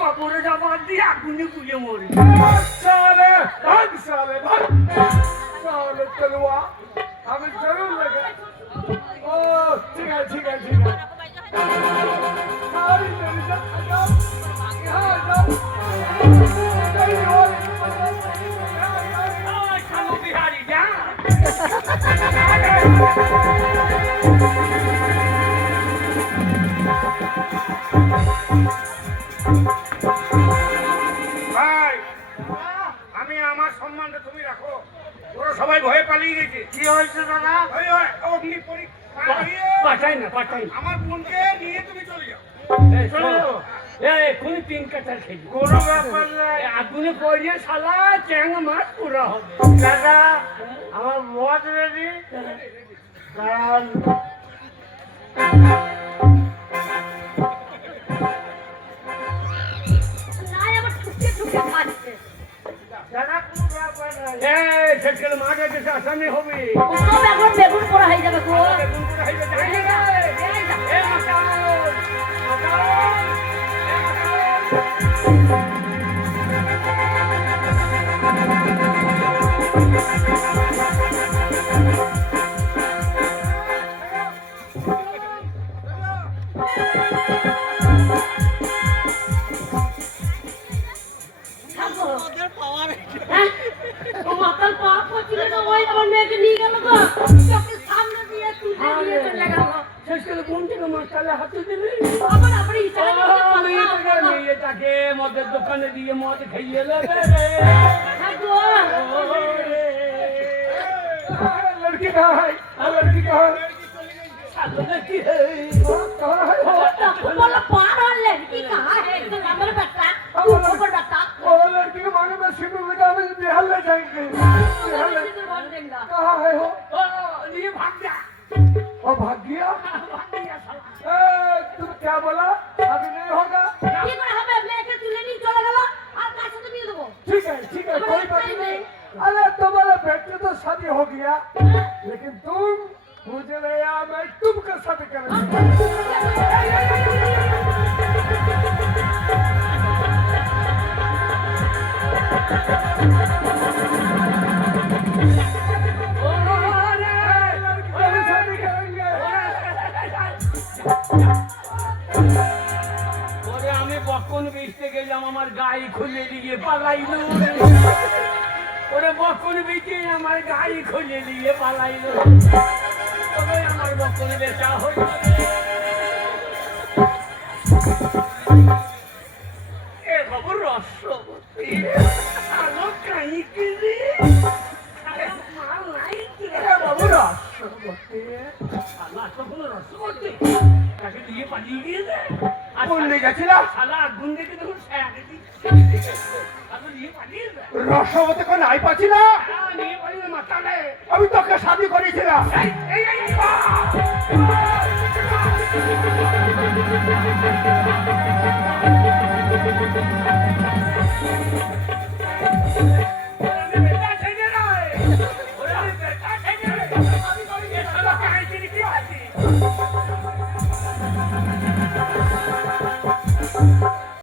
কবরে যাবার দিয়ে আগুনে পুড়ে মরে আমি জরুর লাগে ও ঠিক আছে ঠিক আছে ঠিক আছে বিহারি যা ভাই আমি আমার সম্মানটা তুমি রাখো ওরা সবাই ভয়ে পালিয়ে গেছে কি হয়েছে দাদা অগ্নি পাঠাই না পাঠাই আমার বোনকে নিয়ে তুমি চলে যাও এখনই 3 কাটার খেলি কোনো ব্যাপার নাই আগুনে পড়িয়ে শালা চ্যাং মাছ পুরা হবে দাদা আমার মদ রেডি কারণ মাঠে গেছে আসামি হবে বেগুন পোড়া হয়ে যাবে মদের দোকানে দিয়ে মদ খাইয়ে লড়কি ভাই লড়কি ভাই लड़की है कहाँ है बोला पार और लड़की कहाँ है तो नंबर बता ऊपर बता वो लड़की के मांगे में सिंदूर लगा में बिहार ले जाएंगे कहाँ है हो ये भाग गया और भाग गया तुम क्या बोला अभी नहीं होगा ठीक है हमें लेके चले नहीं चला गया और कैसे तो नहीं दो ठीक है कोई बात नहीं अरे तुम्हारे बेटे तो शादी हो गया लेकिन तुम मुझे नया मैं तुमको शादी करूंगा আমি বকন বেচতে গেলাম আমার গায়ে খুলে দিয়ে পালাইলো ওরে বকন বেচে আমার গায়ে খুলে দিয়ে পালাইলো তবে আমার বকন বেচা হইল এ বাবু রসবতী আলো কাইকে রে মাল নাই বাবু রসবতী আল্লাহ তো কোনো রসবতী তাকে দিয়ে পালিয়ে গিয়েছে কোন দিকে গেছিলাম শালা আগুন দেখে তখন ছায়াকে দিচ্ছে রসবতী কোন নাই পাচ্ছি না নিয়ে পালিয়ে মাথা নেই আমি তোকে শাদি করেছিলাম এই